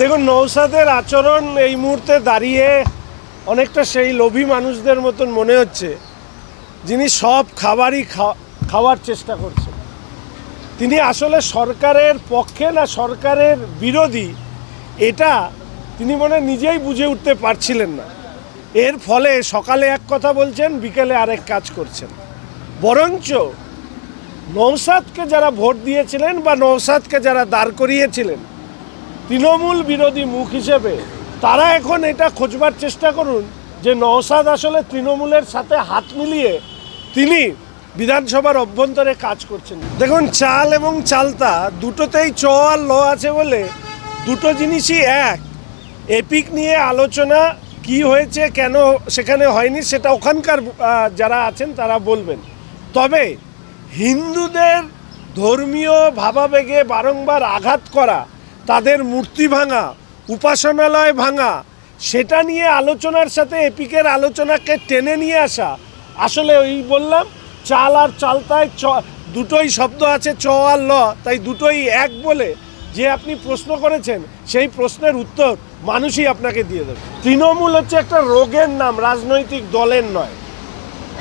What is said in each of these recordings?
দেখুন, নওশাদের আচরণ এই মুহূর্তে দাঁড়িয়ে অনেকটা সেই লোভী মানুষদের মতন মনে হচ্ছে যিনি সব খাবারই খাওয়ার চেষ্টা করছেন। তিনি আসলে সরকারের পক্ষে না সরকারের বিরোধী, এটা তিনি মনে নিজেই বুঝে উঠতে পারছিলেন না। এর ফলে সকালে এক কথা বলছেন, বিকেলে আরেক কাজ করছেন। বরঞ্চ নওশাদকে যারা ভোট দিয়েছিলেন বা নওশাদকে যারা দাঁড় করিয়েছিলেন তৃণমূল বিরোধী মুখ হিসেবে, তারা এখন এটা খোঁজবার চেষ্টা করুন যে নওশাদ আসলে তৃণমূলের সাথে হাত মিলিয়ে তিনি বিধানসভার অভ্যন্তরে কাজ করছেন। দেখুন, চাল এবং চালতা দুটোতেই চ আর ল আছে বলে দুটো জিনিসই এক। এপিক নিয়ে আলোচনা কি হয়েছে, কেন সেখানে হয়নি, সেটা ওখানকার যারা আছেন তারা বলবেন। তবে হিন্দুদের ধর্মীয় ভাবাবেগে বারংবার আঘাত করা, তাদের মূর্তি ভাঙা, উপাসনালয় ভাঙা, সেটা নিয়ে আলোচনার সাথে এপিকের আলোচনাকে টেনে নিয়ে আসা, আসলে ওই বললাম চাল আর চালতায় দুটোই শব্দ আছে, চ আর ল, তাই দুটোই এক বলে যে আপনি প্রশ্ন করেছেন সেই প্রশ্নের উত্তর মানুষই আপনাকে দিয়ে দেবে। তৃণমূল হচ্ছে একটা রোগের নাম, রাজনৈতিক দলের নয়।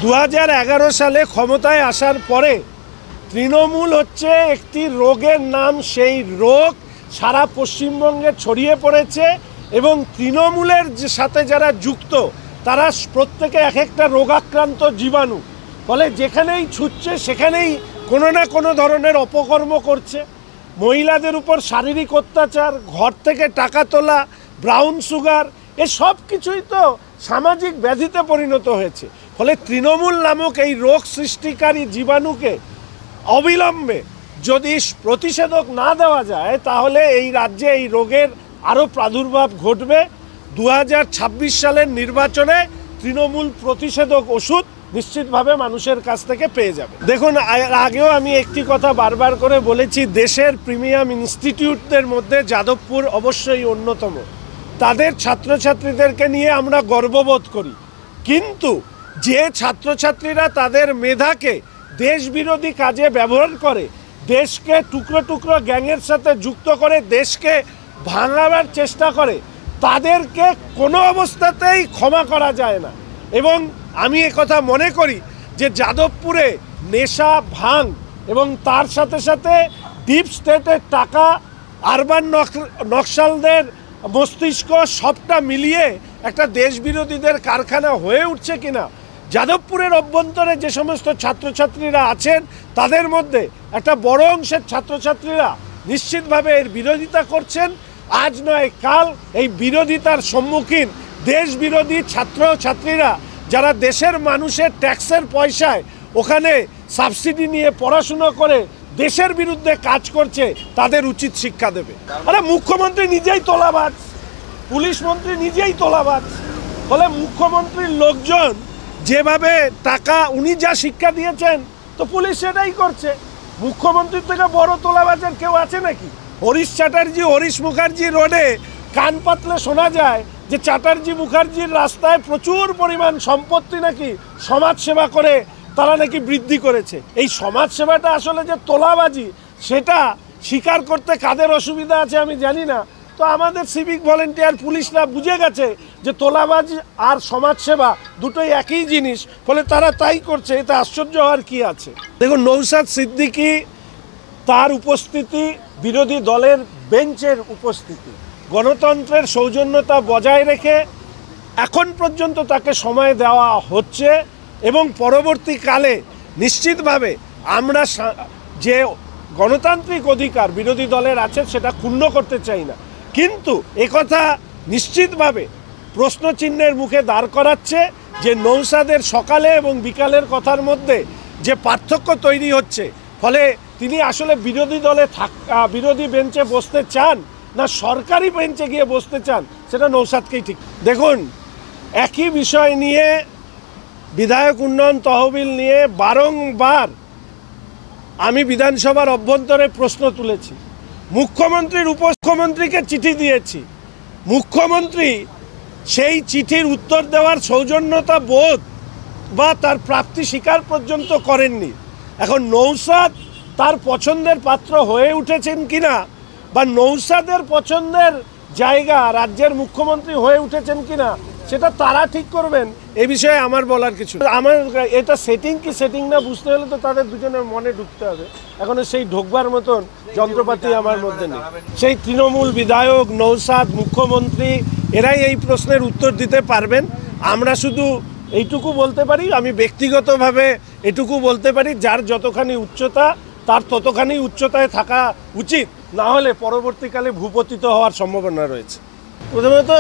2011 সালে ক্ষমতায় আসার পরে তৃণমূল হচ্ছে একটি রোগের নাম। সেই রোগ সারা পশ্চিমবঙ্গে ছড়িয়ে পড়েছে এবং তৃণমূলের সাথে যারা যুক্ত তারা প্রত্যেকে এক একটা রোগাক্রান্ত জীবাণু। ফলে যেখানেই ছুটছে সেখানেই কোনো না কোনো ধরনের অপকর্ম করছে। মহিলাদের উপর শারীরিক অত্যাচার, ঘর থেকে টাকা তোলা, ব্রাউন সুগার, এ সব কিছুই তো সামাজিক ব্যাধিতে পরিণত হয়েছে। ফলে তৃণমূল নামক এই রোগ সৃষ্টিকারী জীবাণুকে অবিলম্বে যদি প্রতিষেধক না দেওয়া যায় তাহলে এই রাজ্যে এই রোগের আরও প্রাদুর্ভাব ঘটবে। 2026 সালের নির্বাচনে তৃণমূল প্রতিষেধক ওষুধ নিশ্চিতভাবে মানুষের কাছ থেকে পেয়ে যাবে। দেখুন, আগেও আমি একটি কথা বারবার করে বলেছি, দেশের প্রিমিয়াম ইনস্টিটিউটদের মধ্যে যাদবপুর অবশ্যই অন্যতম। তাদের ছাত্রছাত্রীদেরকে নিয়ে আমরা গর্ববোধ করি, কিন্তু যে ছাত্রছাত্রীরা তাদের মেধাকে দেশবিরোধী কাজে ব্যবহার করে, দেশকে টুকরো টুকরো গ্যাংয়ের সাথে যুক্ত করে দেশকে ভাঙাবার চেষ্টা করে, তাদেরকে কোনো অবস্থাতেই ক্ষমা করা যায় না। এবং আমি একথা মনে করি যে যাদবপুরে নেশা, ভাঙ এবং তার সাথে সাথে ডিপ স্টেটের টাকা, আরবান নকশালদের মস্তিষ্ক, সবটা মিলিয়ে একটা দেশবিরোধীদের কারখানা হয়ে উঠছে কিনা, যাদবপুরের অভ্যন্তরে যে সমস্ত ছাত্রছাত্রীরা আছেন তাদের মধ্যে একটা বড় অংশের ছাত্রছাত্রীরা নিশ্চিতভাবে এর বিরোধিতা করছেন। আজ নয় কাল এই বিরোধিতার সম্মুখীন দেশবিরোধী ছাত্রছাত্রীরা যারা দেশের মানুষের ট্যাক্সের পয়সায় ওখানে সাবসিডি নিয়ে পড়াশুনো করে দেশের বিরুদ্ধে কাজ করছে, তাদের উচিত শিক্ষা দেবে। আরে মুখ্যমন্ত্রী নিজেই তোলাবাজ, পুলিশ মন্ত্রী নিজেই তোলাবাজ। ফলে মুখ্যমন্ত্রীর লোকজন যেভাবে টাকা, উনি যা শিক্ষা দিয়েছেন তো পুলিশ সেটাই করছে। মুখ্যমন্ত্রীর থেকে বড় তোলাবাজের কেউ আছে নাকি? হরিশ মুখার্জি রোডে কান পাতলে শোনা যায় যে চ্যাটার্জি মুখার্জির রাস্তায় প্রচুর পরিমাণ সম্পত্তি নাকি সমাজসেবা করে তারা নাকি বৃদ্ধি করেছে। এই সমাজসেবাটা আসলে যে তোলাবাজি, সেটা স্বীকার করতে কাদের অসুবিধা আছে আমি জানি না। তো আমাদের সিভিক ভলেন্টিয়ার পুলিশরা বুঝে গেছে যে তোলাবাজি আর সমাজসেবা দুটোই একই জিনিস, ফলে তারা তাই করছে। এতে আশ্চর্য হওয়ার কি আছে? দেখুন, নওশাদ সিদ্দিকী, তার উপস্থিতি, বিরোধী দলের বেঞ্চের উপস্থিতি, গণতন্ত্রের সৌজন্যতা বজায় রেখে এখন পর্যন্ত তাকে সময় দেওয়া হচ্ছে এবং পরবর্তীকালে নিশ্চিতভাবে আমরা যে গণতান্ত্রিক অধিকার বিরোধী দলের আছে সেটা ক্ষুণ্ণ করতে চাই না, কিন্তু একথা নিশ্চিতভাবে প্রশ্নচিহ্নের মুখে দাঁড় করাচ্ছে যে নওশাদের সকালে এবং বিকালের কথার মধ্যে যে পার্থক্য তৈরি হচ্ছে, ফলে তিনি আসলে বিরোধী বেঞ্চে বসতে চান না সরকারি বেঞ্চে গিয়ে বসতে চান, সেটা নওশাদকেই ঠিক। দেখুন, একই বিষয় নিয়ে, বিধায়ক উন্নয়ন তহবিল নিয়ে বারংবার আমি বিধানসভার অভ্যন্তরে প্রশ্ন তুলেছি, মুখ্যমন্ত্রীর উপমুখ্যমন্ত্রীকে চিঠি দিয়েছি। মুখ্যমন্ত্রী সেই চিঠির উত্তর দেওয়ার সৌজন্যতা বোধ বা তার প্রাপ্তি স্বীকার পর্যন্ত করেননি। এখন নওশাদ তার পছন্দের পাত্র হয়ে উঠেছেন কিনা বা নওশাদের পছন্দের জায়গা রাজ্যের মুখ্যমন্ত্রী হয়ে উঠেছেন কিনা সেটা তারা ঠিক করবেন। এই বিষয়ে আমার বলার কিছু, আমার এটা সেটিং কি সেটিং না বুঝতে হলে তো তাদের দুজনের মনে ঢুকতে হবে। এখনো সেই ঢোকবার মতন যন্ত্রপাতি আমার মধ্যে নেই। সেই তৃণমূল বিধায়ক, নৌসাদ, মুখ্যমন্ত্রী এরাই এই প্রশ্নের উত্তর দিতে পারবেন। আমরা শুধু এইটুকু বলতে পারি, আমি ব্যক্তিগতভাবে এটুকু বলতে পারি, যার যতখানি উচ্চতা তার ততখানি উচ্চতায় থাকা উচিত, না হলে পরবর্তীকালে ভূপতিত হওয়ার সম্ভাবনা রয়েছে। প্রথমত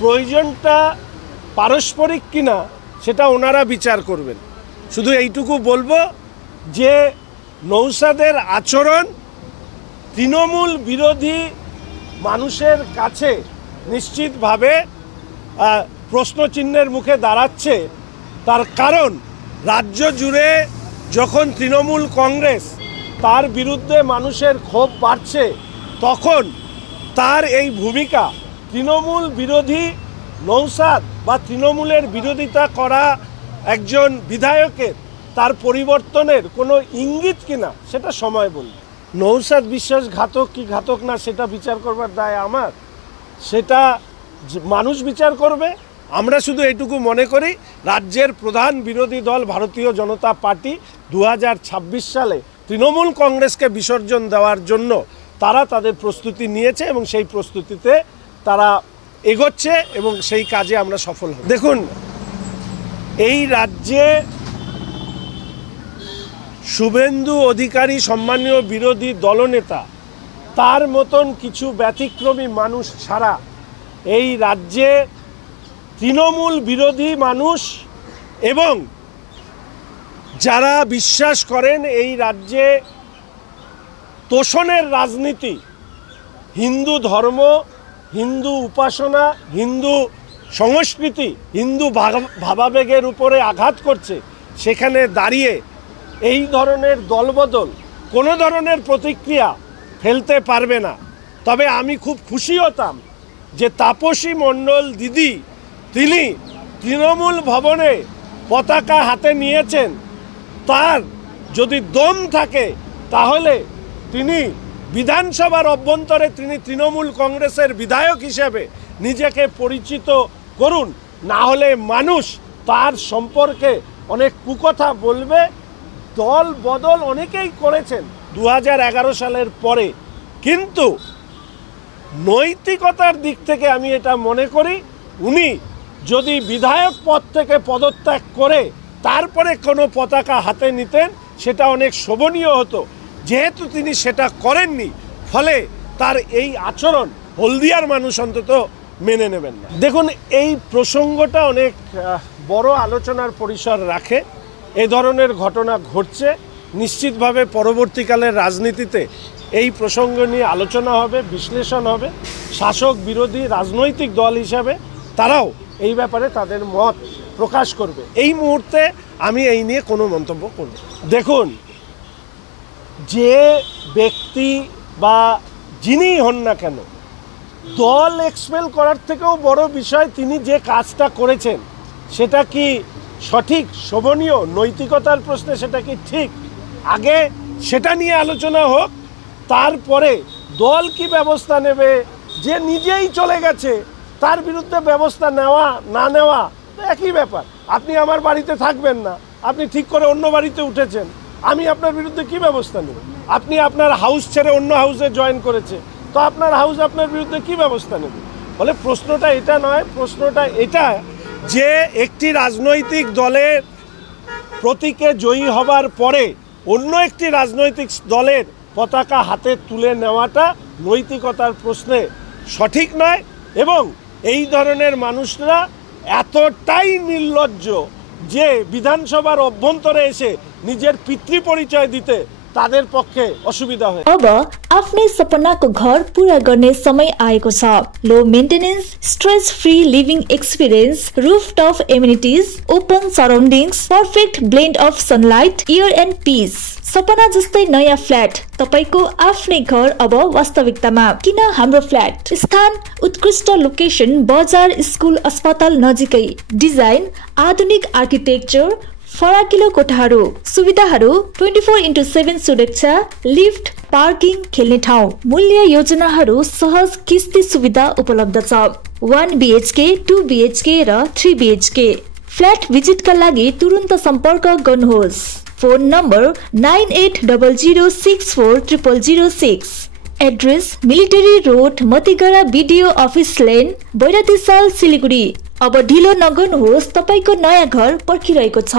প্রয়োজনটা পারস্পরিক কিনা সেটা ওনারা বিচার করবেন। শুধু এইটুকু বলবো যে নৌসাদের আচরণ তৃণমূল বিরোধী মানুষের কাছে নিশ্চিতভাবে প্রশ্নচিহ্নের মুখে দাঁড়াচ্ছে। তার কারণ রাজ্য জুড়ে যখন তৃণমূল কংগ্রেস তার বিরুদ্ধে মানুষের ক্ষোভ বাড়ছে, তখন তার এই ভূমিকা তৃণমূল বিরোধী নৌসাদ বা তৃণমূলের বিরোধিতা করা একজন বিধায়কের তার পরিবর্তনের কোনো ইঙ্গিত কিনা সেটা সময় বলবে। নৌসাদ বিশ্বাসঘাতক কি ঘাতক না সেটা বিচার করবার দায় আমার, সেটা মানুষ বিচার করবে। আমরা শুধু এইটুকু মনে করি, রাজ্যের প্রধান বিরোধী দল ভারতীয় জনতা পার্টি 2026 সালে তৃণমূল কংগ্রেসকে বিসর্জন দেওয়ার জন্য তারা তাদের প্রস্তুতি নিয়েছে এবং সেই প্রস্তুতিতে তারা এগোচ্ছে এবং সেই কাজে আমরা সফল হব। দেখুন, এই রাজ্যে শুভেন্দু অধিকারী সম্মানীয় বিরোধী দলনেতা, তার মতন কিছু ব্যতিক্রমী মানুষ ছাড়া এই রাজ্যে তৃণমূল বিরোধী মানুষ এবং যারা বিশ্বাস করেন এই রাজ্যে তোষণের রাজনীতি, হিন্দু ধর্ম, হিন্দু উপাসনা, হিন্দু সংস্কৃতি, হিন্দু ভাবাবেগের উপরে আঘাত করছে, সেখানে দাঁড়িয়ে এই ধরনের দলবদল কোনো ধরনের প্রতিক্রিয়া ফেলতে পারবে না। তবে আমি খুব খুশি হতাম যে তাপসী মণ্ডল দিদি তিনি তৃণমূল ভবনে পতাকা হাতে নিয়েছেন। তার যদি দম থাকে তাহলে তিনি বিধানসভার অভ্যন্তরে তিনি তৃণমূল কংগ্রেসের বিধায়ক হিসেবে নিজেকে পরিচিত করুন, না হলে মানুষ তার সম্পর্কে অনেক কুকথা বলবে। দল বদল অনেকেই করেছেন 2011 সালের পরে, কিন্তু নৈতিকতার দিক থেকে আমি এটা মনে করি উনি যদি বিধায়ক পদ থেকে পদত্যাগ করে তারপরে কোনো পতাকা হাতে নিতেন সেটা অনেক শোভনীয় হতো। যেহেতু তিনি সেটা করেননি, ফলে তার এই আচরণ হলদিয়ার মানুষ অন্তত মেনে নেবেন না। দেখুন, এই প্রসঙ্গটা অনেক বড় আলোচনার পরিসর রাখে। এ ধরনের ঘটনা ঘটছে, নিশ্চিতভাবে পরবর্তীকালের রাজনীতিতে এই প্রসঙ্গ নিয়ে আলোচনা হবে, বিশ্লেষণ হবে। শাসক বিরোধী রাজনৈতিক দল হিসাবে তারাও এই ব্যাপারে তাদের মত প্রকাশ করবে। এই মুহূর্তে আমি এই নিয়ে কোনো মন্তব্য করব। দেখুন, যে ব্যক্তি বা যিনিই হন না কেন, দল এক্সপেল করার থেকেও বড় বিষয় তিনি যে কাজটা করেছেন সেটা কি সঠিক, শোভনীয়, নৈতিকতার প্রশ্নে সেটা কি ঠিক, আগে সেটা নিয়ে আলোচনা হোক। তারপরে দল কি ব্যবস্থা নেবে, যে নিজেই চলে গেছে তার বিরুদ্ধে ব্যবস্থা নেওয়া না নেওয়া একই ব্যাপার। আপনি আমার বাড়িতে থাকবেন না, আপনি ঠিক করে অন্য বাড়িতে উঠেছেন, আমি আপনার বিরুদ্ধে কি ব্যবস্থা নেব? আপনি আপনার হাউস ছেড়ে অন্য হাউসে জয়েন করেছে, তো আপনার হাউস আপনার বিরুদ্ধে কি ব্যবস্থা নেবে? ফলে প্রশ্নটা এটা নয়, প্রশ্নটা এটা যে একটি রাজনৈতিক দলের প্রতীকে জয়ী হবার পরে অন্য একটি রাজনৈতিক দলের পতাকা হাতে তুলে নেওয়াটা নৈতিকতার প্রশ্নে সঠিক নয়। এবং এই ধরনের মানুষরা এতটাই নির্লজ্জ যে বিধানসভার অভ্যন্তরে एसे निजेर पितृ परिचय दिते तादेर पक्षे असुविधा है। अब आफ्नै सपनाको घर पूरा गर्ने समय आएको छ। Low maintenance, stress free living experience, rooftop amenities, open surroundings, perfect blend of sunlight, air and peace. सपना जस्तै नयाँ फ्ल्याट तपाईको आफ्नै घर अब वास्तविकतामा। किन हाम्रो फ्ल्याट? स्थान उत्कृष्ट लोकेसन, बजार, स्कुल, अस्पताल नजिकै। डिजाइन आधुनिक आर्किटेक्चर, फराकिलो कोठाहरू, सुविधाहरू 24/7 सुरक्षा, लिफ्ट, पार्किङ, खेल्ने ठाउँ। मूल्य योजनाहरू सहज किस्ती सुविधा उपलब्ध छ। 1 BHK, 2 BHK र 3 BHK। फ्ल्याट भिजिटका लागि तुरुन्त सम्पर्क गर्नुहोस्। Phone number 9800640006। Address military road, Matigara BDO office lane, Bairatisal, Siliguri. अब ढिलो नगर्नुहोस्, तपाईको नयाँ घर पर्खिरहेको छ।